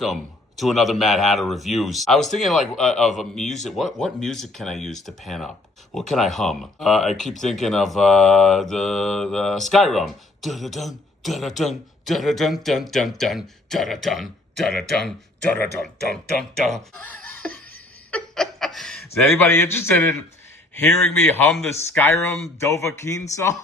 welcome to another Mad Hatter Reviews. I was thinking like of a music. What music can I use to pan up? What can I hum? I keep thinking of the Skyrim. Dun dun dun dun dun dun dun dun dun dun dun dun dun dun dun dun. Is anybody interested in hearing me hum the Skyrim Dovahkiin song?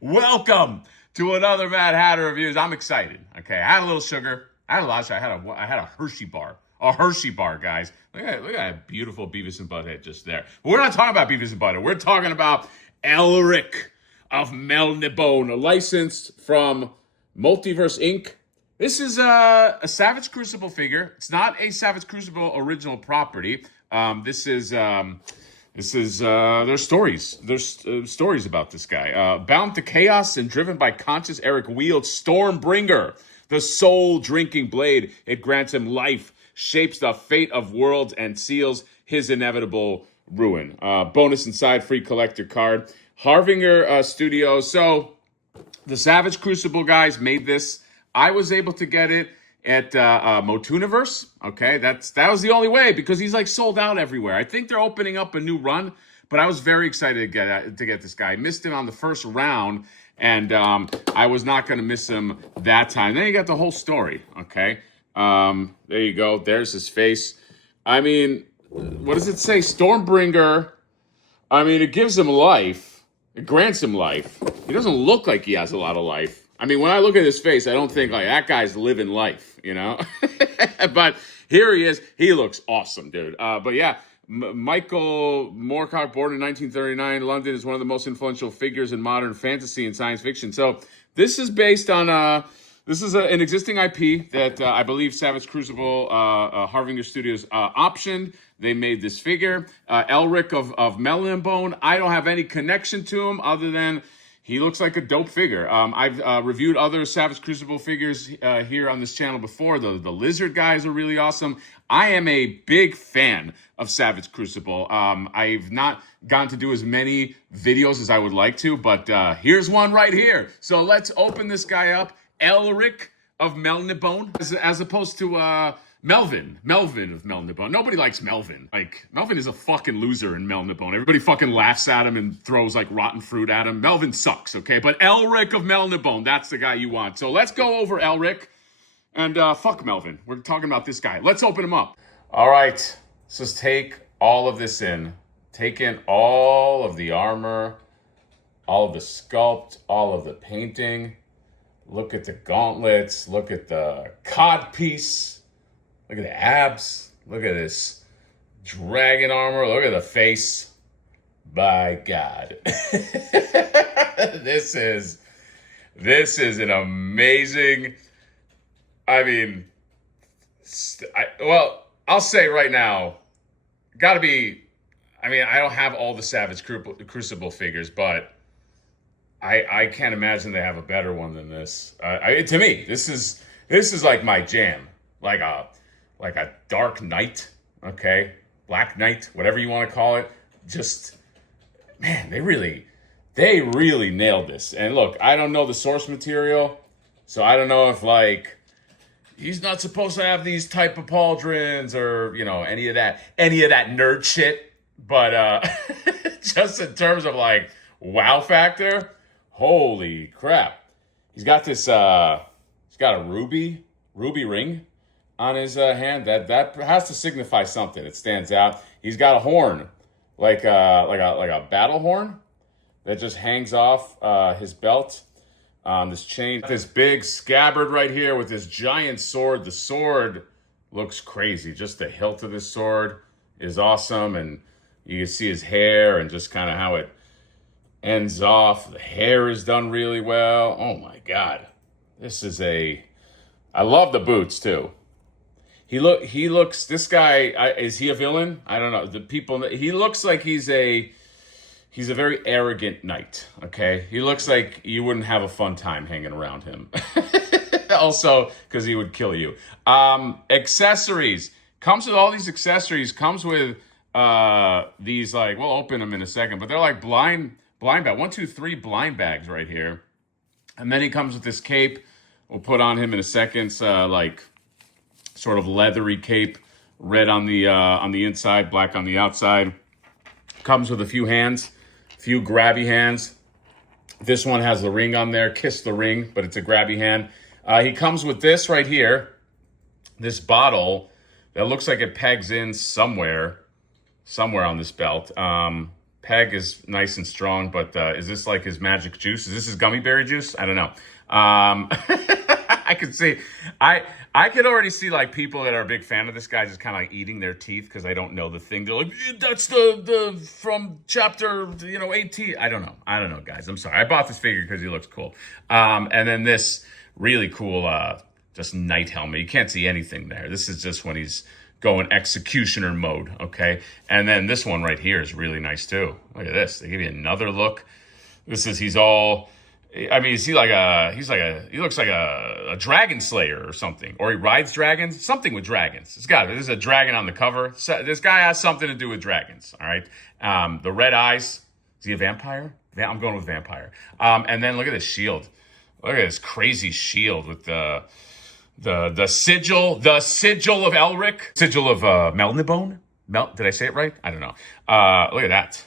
Welcome to another Mad Hatter Reviews. I'm excited. Okay, I had a little sugar. I had a lot of sugar. I had a Hershey bar. A Hershey bar, guys. Look at that beautiful Beavis and Butthead just there. But we're not talking about Beavis and Butthead. We're talking about Elric of Melnibone, licensed from Multiverse Inc. This is a Savage Crucible figure. It's not a Savage Crucible original property. There's stories. There's stories about this guy. Bound to chaos and driven by conscious, Eric wields Stormbringer, the soul-drinking blade. It grants him life, shapes the fate of worlds, and seals his inevitable ruin. Bonus inside, free collector card. Harvinger Studios. So the Savage Crucible guys made this. I was able to get it at Motuniverse. Okay, that was the only way because he's like sold out everywhere. I think they're opening up a new run, but I was very excited to get this guy. I missed him on the first round, and I was not going to miss him that time. Then you got the whole story. Okay, there you go. There's his face. I mean, what does it say? Stormbringer. I mean, it gives him life. It grants him life. He doesn't look like he has a lot of life. I mean, when I look at his face, I don't think like that guy's living life, you know? But here he is. He looks awesome, dude. But yeah, Michael Moorcock, born in 1939, London, is one of the most influential figures in modern fantasy and science fiction. So this is based on, an existing IP that I believe Savage Crucible, Harvinger Studios optioned. They made this figure. Elric of Melnibone, I don't have any connection to him other than he looks like a dope figure. I've reviewed other Savage Crucible figures here on this channel before. The lizard guys are really awesome. I am a big fan of Savage Crucible. I've not gotten to do as many videos as I would like to, but here's one right here. So let's open this guy up. Elric of Melnibone, as opposed to Melvin of Melnibone. Nobody likes Melvin. Like, Melvin is a fucking loser in Melnibone. Everybody fucking laughs at him and throws, like, rotten fruit at him. Melvin sucks, okay? But Elric of Melnibone, that's the guy you want. So let's go over Elric and fuck Melvin. We're talking about this guy. Let's open him up. All right. Let's just take all of this in. Take in all of the armor, all of the sculpt, all of the painting. Look at the gauntlets. Look at the codpiece. Look at the abs. Look at this dragon armor. Look at the face. By God. This is an amazing, I mean, I'll say right now, gotta be, I mean, I don't have all the Savage Crucible figures, but I can't imagine they have a better one than this. To me, this is like my jam. Like a Dark Knight, okay? Black Knight, whatever you want to call it. Just, man, they really nailed this. And look, I don't know the source material, so I don't know if, like, he's not supposed to have these type of pauldrons or, you know, any of that nerd shit. But just in terms of, like, wow factor, holy crap. He's got this, he's got a ruby ring on his hand. That has to signify something. It stands out. He's got a horn, like a battle horn that just hangs off his belt. This chain, this big scabbard right here with this giant sword. The sword looks crazy. Just the hilt of this sword is awesome, and you can see his hair and just kind of how it ends off. The hair is done really well. Oh my God, I love the boots too. He looks, this guy, is he a villain? I don't know. He looks like he's a very arrogant knight, okay? He looks like you wouldn't have a fun time hanging around him. Also, because he would kill you. Accessories. Comes with all these accessories. Comes with these, like, we'll open them in a second, but they're like blind bag. 1, 2, 3 blind bags right here. And then he comes with this cape. We'll put on him in a second. Like, sort of leathery cape, red on the inside, black on the outside. Comes with a few hands, few grabby hands. This one has the ring on there, kiss the ring, but it's a grabby hand. He comes with this right here, this bottle that looks like it pegs in somewhere on this belt. Peg is nice and strong, but is this like his magic juice? Is this his gummy berry juice? I don't know. I could see, I could already see like people that are a big fan of this guy just kind of like eating their teeth because they don't know the thing. They're like, that's the from chapter 18. I don't know, guys. I'm sorry. I bought this figure because he looks cool. And then this really cool just knight helmet. You can't see anything there. This is just when he's going executioner mode. Okay, and then this one right here is really nice too. Look at this. They give you another look. He's all. I mean, he looks like a dragon slayer or something. Or he rides dragons, something with dragons. There's a dragon on the cover. So this guy has something to do with dragons, all right? The red eyes, is he a vampire? I'm going with vampire. And then look at this shield. Look at this crazy shield with the sigil of Elric. Sigil of Melnibone? Did I say it right? I don't know. Look at that.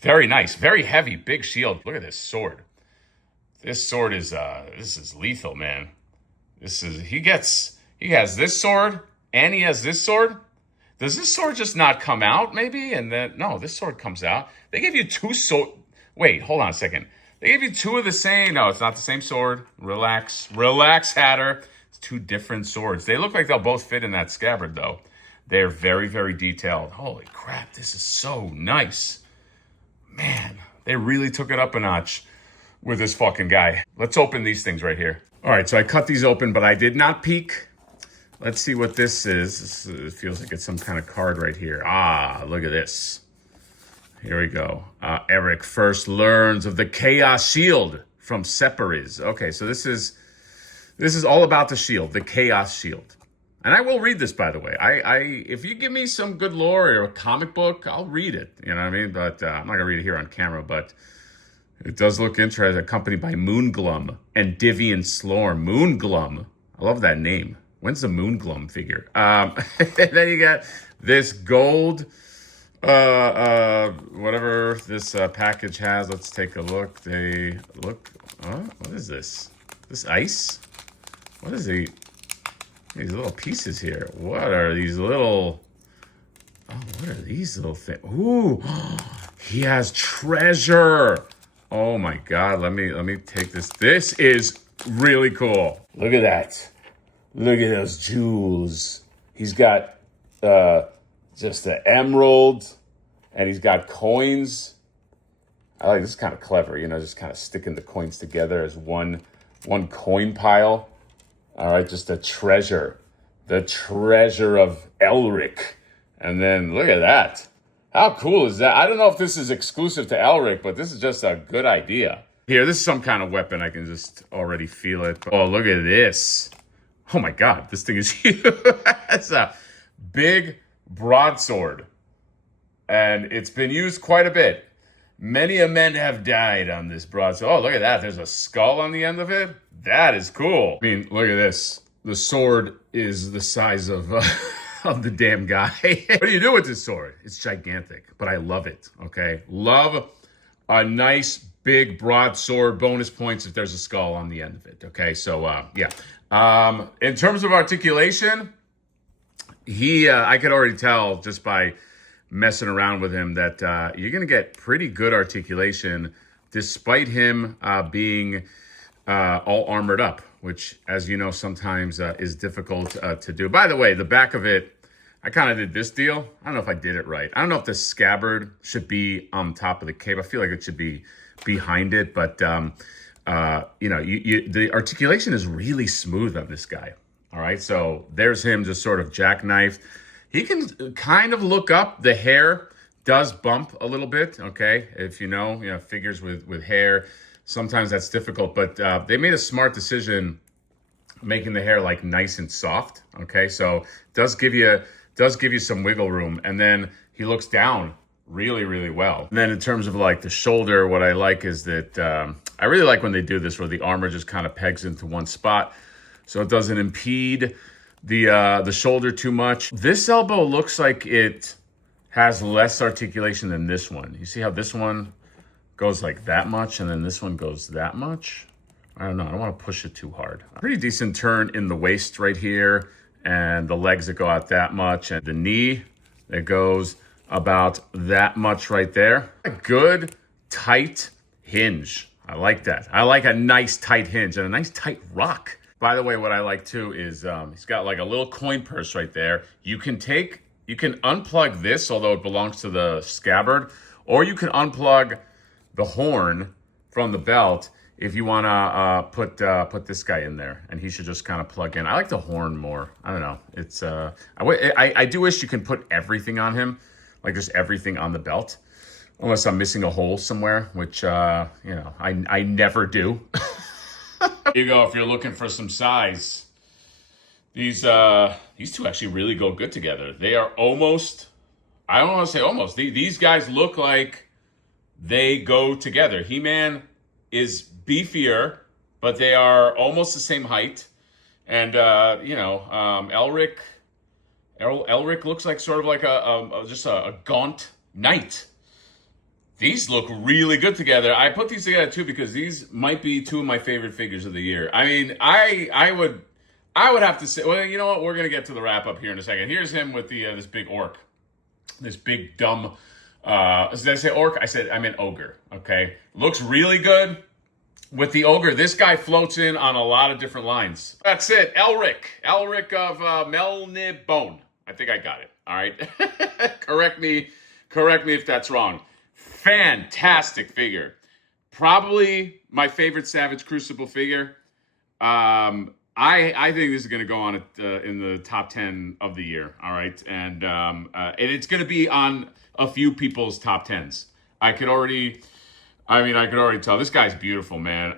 Very nice, very heavy, big shield. Look at this sword. This sword is this is lethal, man. He has this sword and he has this sword. Does this sword just not come out maybe? And then no, this sword comes out. They gave you two wait, hold on a second. They gave you two of the same. No, it's not the same sword. Relax, Hatter. It's two different swords. They look like they'll both fit in that scabbard though. They're very, very detailed. Holy crap, this is so nice. Man, they really took it up a notch with this fucking guy. Let's open these things right here. All right, so I cut these open, but I did not peek. Let's see what this is. It feels like it's some kind of card right here. Ah, look at this. Here we go. Eric first learns of the Chaos Shield from Separiz. Okay, so this is all about the shield, the Chaos Shield. And I will read this, by the way. If you give me some good lore or a comic book, I'll read it. You know what I mean? But I'm not gonna read it here on camera, but it does look interesting, accompanied by Moonglum and Divian Slorm. Moonglum. I love that name. When's the Moonglum figure? And then you got this gold, whatever this package has. Let's take a look. What is this? This ice? What is these little pieces here? What are these little... Oh, what are these little things? Ooh, he has treasure. Oh my God, let me take this. This is really cool. Look at that. Look at those jewels. He's got just the emerald and he's got coins. I like this, is kind of clever, just kind of sticking the coins together as one coin pile. All right, just the treasure of Elric. And then look at that. How cool is that? I don't know if this is exclusive to Elric, but this is just a good idea. Here, this is some kind of weapon. I can just already feel it. Oh, look at this. Oh my God, this thing is huge. It's a big broadsword. And it's been used quite a bit. Many a men have died on this broadsword. Oh, look at that. There's a skull on the end of it. That is cool. I mean, look at this. The sword is the size of the damn guy. What do you do with this sword? It's gigantic, but I love it, okay? Love a nice, big broadsword. Bonus points if there's a skull on the end of it, okay? So, yeah. In terms of articulation, I could already tell just by messing around with him that you're going to get pretty good articulation despite him being all armored up, which, as you know, sometimes is difficult to do. By the way, the back of it, I kind of did this deal. I don't know if I did it right. I don't know if the scabbard should be on top of the cape. I feel like it should be behind it, but the articulation is really smooth on this guy. All right, so there's him just sort of jackknifed. He can kind of look up. The hair does bump a little bit, okay? If you know figures with hair, sometimes that's difficult, but they made a smart decision making the hair like nice and soft, okay? So does give you some wiggle room, and then he looks down really, really well. And then in terms of like the shoulder, what I like is that I really like when they do this where the armor just kind of pegs into one spot so it doesn't impede the shoulder too much. This elbow looks like it has less articulation than this one. You see how this one goes like that much and then this one goes that much? I don't know. I don't want to push it too hard. Pretty decent turn in the waist right here, and the legs that go out that much, and the knee that goes about that much right there. A good tight hinge. I like that. I like a nice tight hinge and a nice tight rock. By the way, what I like too is he's got like a little coin purse right there. You can unplug this, although it belongs to the scabbard, or you can unplug the horn from the belt if you want to put this guy in there, and he should just kind of plug in. I like the horn more. I don't know. It's I do wish you can put everything on him, like just everything on the belt, unless I'm missing a hole somewhere, which I never do. Here you go. If you're looking for some size, these two actually really go good together. They are almost. I don't want to say almost. These guys look like they go together. He-Man is beefier, but they are almost the same height. And Elric looks like sort of like a gaunt knight. These look really good together. I put these together too because these might be two of my favorite figures of the year. I mean, I would have to say, well, you know what? We're gonna get to the wrap up here in a second. Here's him with the this big orc, this big dumb. Did I say orc? I meant ogre. Okay, looks really good. With the ogre, this guy floats in on a lot of different lines. That's it. Elric of Melnibone. I think I got it. All right. Correct me if that's wrong. Fantastic figure. Probably my favorite Savage Crucible figure. I think this is going to go on in the top 10 of the year. All right, and it's going to be on a few people's top 10s. I could already tell this guy's beautiful, man.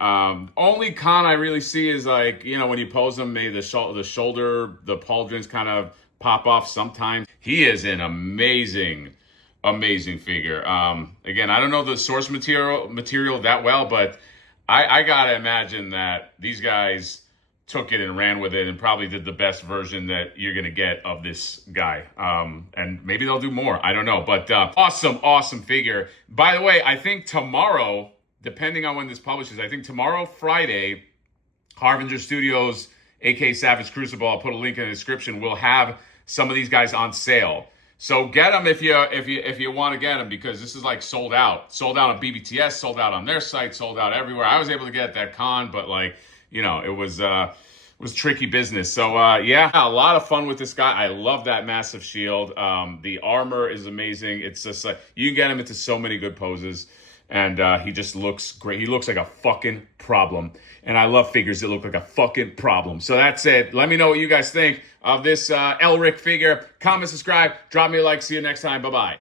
Only con I really see is like, when you pose him, maybe the shoulder, the pauldrons kind of pop off sometimes. He is an amazing figure. Again, I don't know the source material that well, but I gotta imagine that these guys took it and ran with it and probably did the best version that you're gonna get of this guy. And maybe they'll do more. I don't know, but awesome figure. By the way, I think tomorrow, depending on when this publishes, I think tomorrow, Friday, Harbinger Studios, aka Savage Crucible, I'll put a link in the description, will have some of these guys on sale. So get them if you want to get them, because this is like sold out on BBTS, sold out on their site, sold out everywhere. I was able to get at that con, but it was tricky business. So yeah, a lot of fun with this guy. I love that massive shield. The armor is amazing. It's just like you can get him into so many good poses, and he just looks great. He looks like a fucking problem, and I love figures that look like a fucking problem. So that's it. Let me know what you guys think of this Elric figure. Comment, subscribe, drop me a like. See you next time. Bye bye.